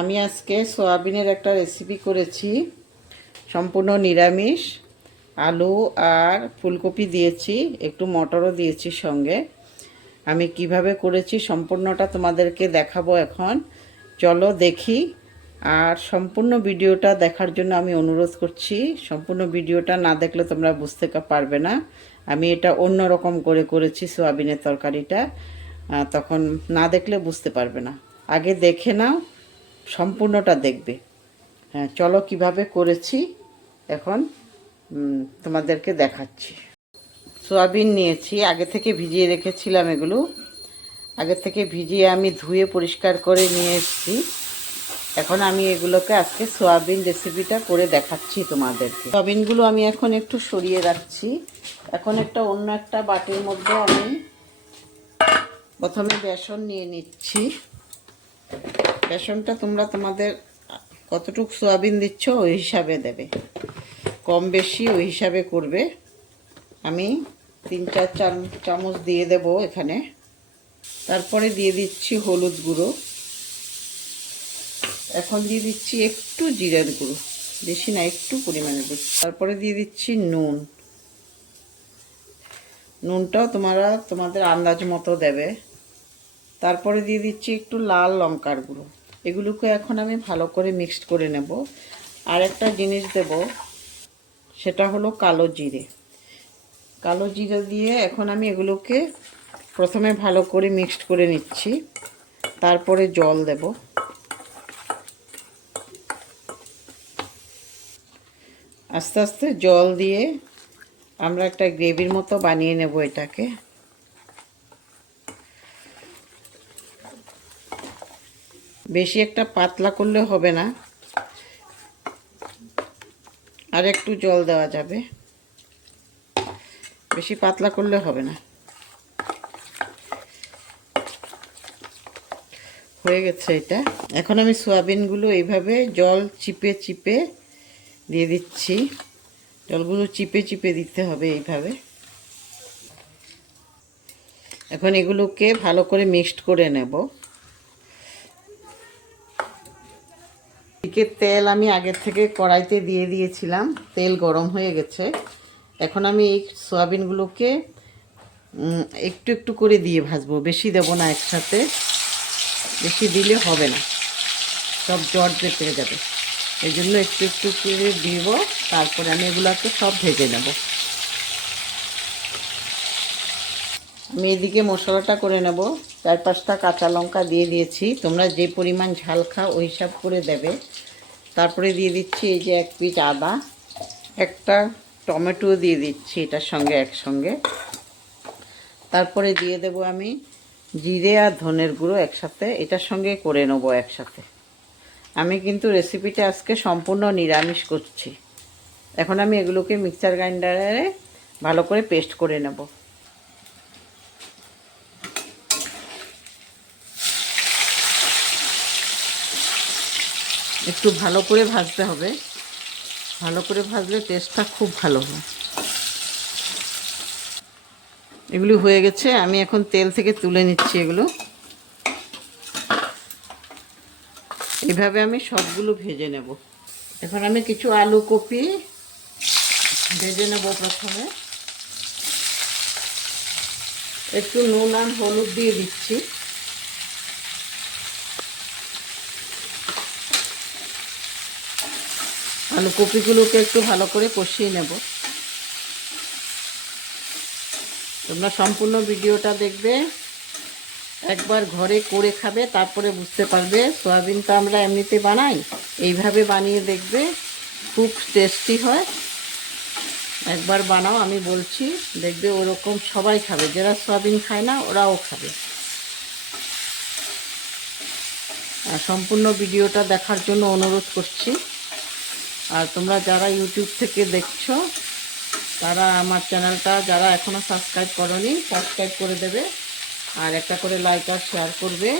আমি আজকে সয়াবিনের একটা রেসিপি করেছি, সম্পূর্ণ নিরামিষ। আলু আর ফুলকপি দিয়েছি, একটু মটরও দিয়েছি সঙ্গে। আমি কিভাবে করেছি সম্পূর্ণটা তোমাদেরকে দেখাবো এখন। চলো দেখি। আর সম্পূর্ণ ভিডিওটা দেখার জন্য আমি অনুরোধ করছি। সম্পূর্ণ ভিডিওটা না দেখলে তোমরা বুঝতে পারবে না। আমি এটা অন্য রকম করে করেছি সয়াবিনের তরকারিটা, তখন না দেখলে বুঝতে পারবে না। আগে দেখে নাও, সম্পূর্ণটা দেখবে। হ্যাঁ, চলো কিভাবে করেছি এখন তোমাদেরকে দেখাচ্ছি। সয়াবিন নিয়েছি, আগে থেকে ভিজিয়ে রেখেছিলাম। এগুলো আগে থেকে ভিজিয়ে আমি ধুয়ে পরিষ্কার করে নিয়ে এসেছি। এখন আমি এগুলোকে আজকে সয়াবিন রেসিপিটা করে দেখাচ্ছি তোমাদেরকে। সয়াবিনগুলো আমি এখন একটু সরিয়ে রাখছি। এখন অন্য একটা বাটির মধ্যে আমি প্রথমে বেসন নিয়ে নিচ্ছি। বেসনটা তোমরা তোমাদের কতটুকু সয়াবিন দিচ্ছ ওই হিসাবে দেবে, কম বেশি ওই হিসাবে করবে। আমি 3-4 চামচ দিয়ে দেব এখানে। তারপরে দিয়ে দিচ্ছি হলুদ গুঁড়ো। এখন দিয়ে দিচ্ছি একটু জিরার গুঁড়ো, বেশি না, একটু পরিমাণে দিচ্ছি। তারপরে দিয়ে দিচ্ছি নুন। নুনটাও তোমাদের আন্দাজ মতো দেবে। তারপরে দিয়ে দিচ্ছি একটু লাল লঙ্কার গুঁড়ো। এগুলোকে এখন আমি ভালো করে মিক্সড করে নেব। আর একটা জিনিস দেব, সেটা হলো কালো জিরে। কালো জিরে দিয়ে এখন আমি এগুলোকে প্রথমে ভালো করে মিক্সড করে নিচ্ছি। তারপরে জল দেব। আস্তে আস্তে জল দিয়ে আমরা একটা গ্রেভির মতো বানিয়ে নেব এটাকে। বেশি একটা পাতলা করলে হবে না, আর একটু জল দেওয়া যাবে, বেশি পাতলা করলে হবে না। হয়ে গেছে এটা। এখন আমি সয়াবিনগুলো এইভাবে জল চিপে চিপে দিয়ে দিচ্ছি। জলগুলো চিপে চিপে দিতে হবে এইভাবে। এখন এগুলোকে ভালো করে মিক্সড করে নেব। এদিকে তেল আমি আগের থেকে কড়াইতে দিয়ে দিয়েছিলাম, তেল গরম হয়ে গেছে। এখন আমি এই সয়াবিনগুলোকে একটু একটু করে দিয়ে ভাজবো, বেশি দেব না একসাথে, বেশি দিলে হবে না, সব জট পেয়ে যাবে। এই জন্য একটু একটু করে দিব। তারপরে আমি এগুলোকে সব ভেজে নেব। আমি এদিকে মশলাটা করে নেব। 4-5টা কাঁচা লঙ্কা দিয়ে দিয়েছি, তোমরা যে পরিমাণ ঝাল খাও ওই হিসাব করে দেবে। তারপরে দিয়ে দিচ্ছি এই যে 1 পিস আদা, একটা টমেটো দিয়ে দিচ্ছি এটার সঙ্গে একসঙ্গে। তারপরে দিয়ে দেব আমি জিরে আর ধনের গুঁড়ো একসাথে, এটার সঙ্গে করে নেব একসাথে। আমি কিন্তু রেসিপিটা আজকে সম্পূর্ণ নিরামিষ করছি। এখন আমি এগুলোকে মিক্সার গ্রাইন্ডারে ভালো করে পেস্ট করে নেব। একটু ভালো করে ভাজতে হবে, ভালো করে ভাজলে টেস্টটা খুব ভালো হয়। এগুলি হয়ে গেছে, আমি এখন তেল থেকে তুলে নিচ্ছি এগুলো। এইভাবে আমি সবগুলো ভেজে নেব। এখন আমি কিছু আলু কপি ভেজে নেব। প্রথমে একটু নুন আর হলুদ দিয়ে দিচ্ছি। আলু কপিগুলোকে একটু ভালো করে কষিয়ে নেব। তোমরা সম্পূর্ণ ভিডিওটা দেখবে, একবার ঘরে করে খাবে, তারপরে বুঝতে পারবে। সয়াবিন তো আমরা এমনিতে বানাই, এইভাবে বানিয়ে দেখবে, খুব টেস্টি হয়। একবার বানাও, আমি বলছি, দেখবে ওরকম সবাই খাবে, যারা সয়াবিন খায় না ওরাও খাবে। আর সম্পূর্ণ ভিডিওটা দেখার জন্য অনুরোধ করছি। আর তোমরা যারা ইউটিউব থেকে দেখছো, তারা আমার চ্যানেলটা যারা এখনও সাবস্ক্রাইব করোনি, সাবস্ক্রাইব করে দেবে, আর একটা করে লাইক আর শেয়ার করবে।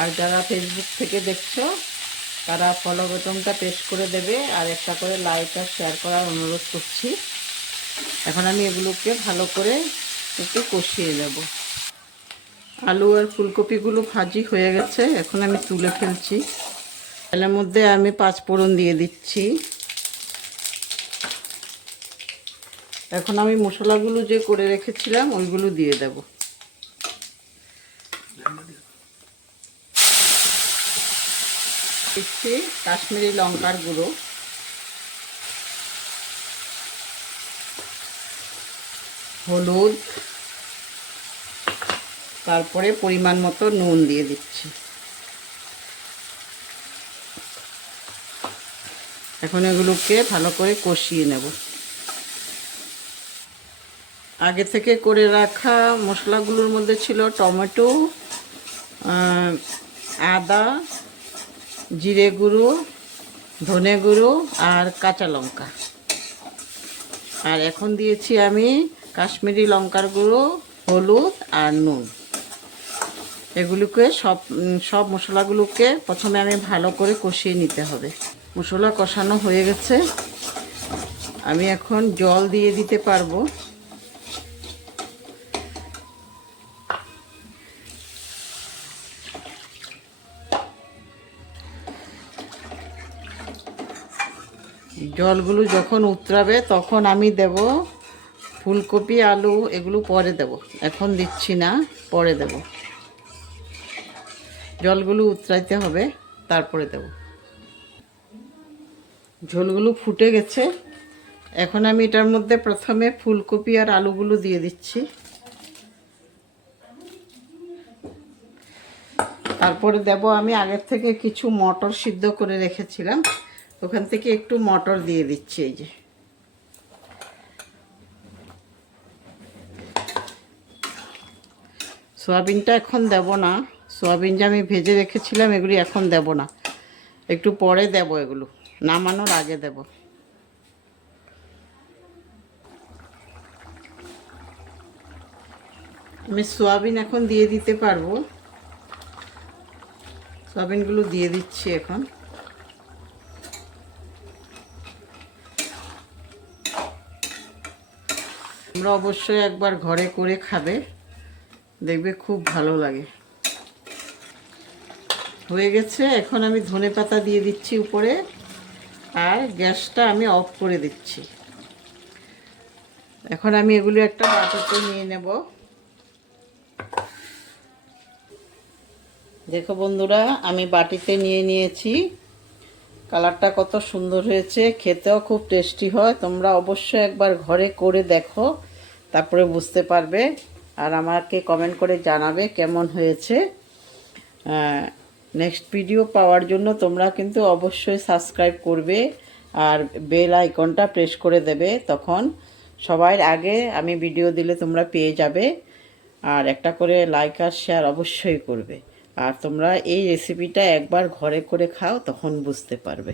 আর যারা ফেসবুক থেকে দেখছো, তারা ফলো বাটনটা প্রেস করে দেবে, আর একটা করে লাইক আর শেয়ার করার অনুরোধ করছি। এখন আমি এগুলোকে ভালো করে একটু কষিয়ে নেব। আলু আর ফুলকপিগুলো ভাজি হয়ে গেছে, এখন আমি তুলে ফেলছি। তেলের মধ্যে আমি 5 ফোড়ন দিয়ে দিচ্ছি। এখন আমি মশলাগুলো যে করে রেখেছিলাম ওইগুলো দিয়ে দেব। দিচ্ছি কাশ্মীরি লঙ্কার গুঁড়ো, হলুদ, তারপরে পরিমাণ মতো নুন দিয়ে দিচ্ছি। এখন এগুলোকে ভালো করে কষিয়ে নেব। আগে থেকে করে রাখা মশলাগুলোর মধ্যে ছিল টমেটো, আদা, জিরে গুঁড়ো, ধনে গুঁড়ো আর কাঁচা লঙ্কা। আর এখন দিয়েছি আমি কাশ্মীরি লঙ্কার গুঁড়ো, হলুদ আর নুন। এগুলোকে সব মশলাগুলোকে প্রথমে আমি ভালো করে কষিয়ে নিতে হবে। মশলা কষানো হয়ে গেছে, আমি এখন জল দিয়ে দিতে পারবো। জলগুলো যখন উতরাবে তখন আমি দেব ফুলকপি, আলু, এগুলো পরে দেব, এখন দিচ্ছি না, পরে দেব। জলগুলো উতরাইতে হবে, তারপরে দেব। ঝোলগুলো ফুটে গেছে, এখন আমি এটার মধ্যে প্রথমে ফুলকপি আর আলুগুলো দিয়ে দিচ্ছি। তারপরে দেব আমি আগের থেকে কিছু মটর সিদ্ধ করে রেখেছিলাম, ওখান থেকে একটু মটর দিয়ে দিচ্ছি। এই যে সয়াবিনটা এখন দেব না, সয়াবিন যে আমি ভেজে রেখেছিলাম এগুলি এখন দেব না, একটু পরে দেব, এগুলো নামানোর আগে দেব। আমি সয়াবিন এখন দিয়ে দিতে পারবো, সয়াবিনগুলো দিয়ে দিচ্ছি এখন। তোমরা অবশ্যই একবার ঘরে করে খাবে, দেখবে খুব ভালো লাগে। হয়ে গেছে, এখন আমি ধনেপাতা দিয়ে দিচ্ছি উপরে, আর গ্যাসটা আমি অফ করে দিচ্ছি। এখন আমি এগুলো একটা বাটিতে নিয়ে নেব। দেখো বন্ধুরা, আমি বাটিতে নিয়ে নিয়েছি। কালারটা কত সুন্দর হয়েছে, খেতেও খুব টেস্টি হয়। তোমরা অবশ্যই একবার ঘরে করে দেখো, তারপরে বুঝতে পারবে, আর আমাকে কমেন্ট করে জানাবে কেমন হয়েছে। নেক্সট ভিডিও পাওয়ার জন্য তোমরা কিন্তু অবশ্যই সাবস্ক্রাইব করবে আর বেল আইকনটা প্রেস করে দেবে, তখন সবার আগে আমি ভিডিও দিলে তোমরা পেয়ে যাবে। আর একটা করে লাইক আর শেয়ার অবশ্যই করবে। আর তোমরা এই রেসিপিটা একবার ঘরে করে খাও, তখন বুঝতে পারবে।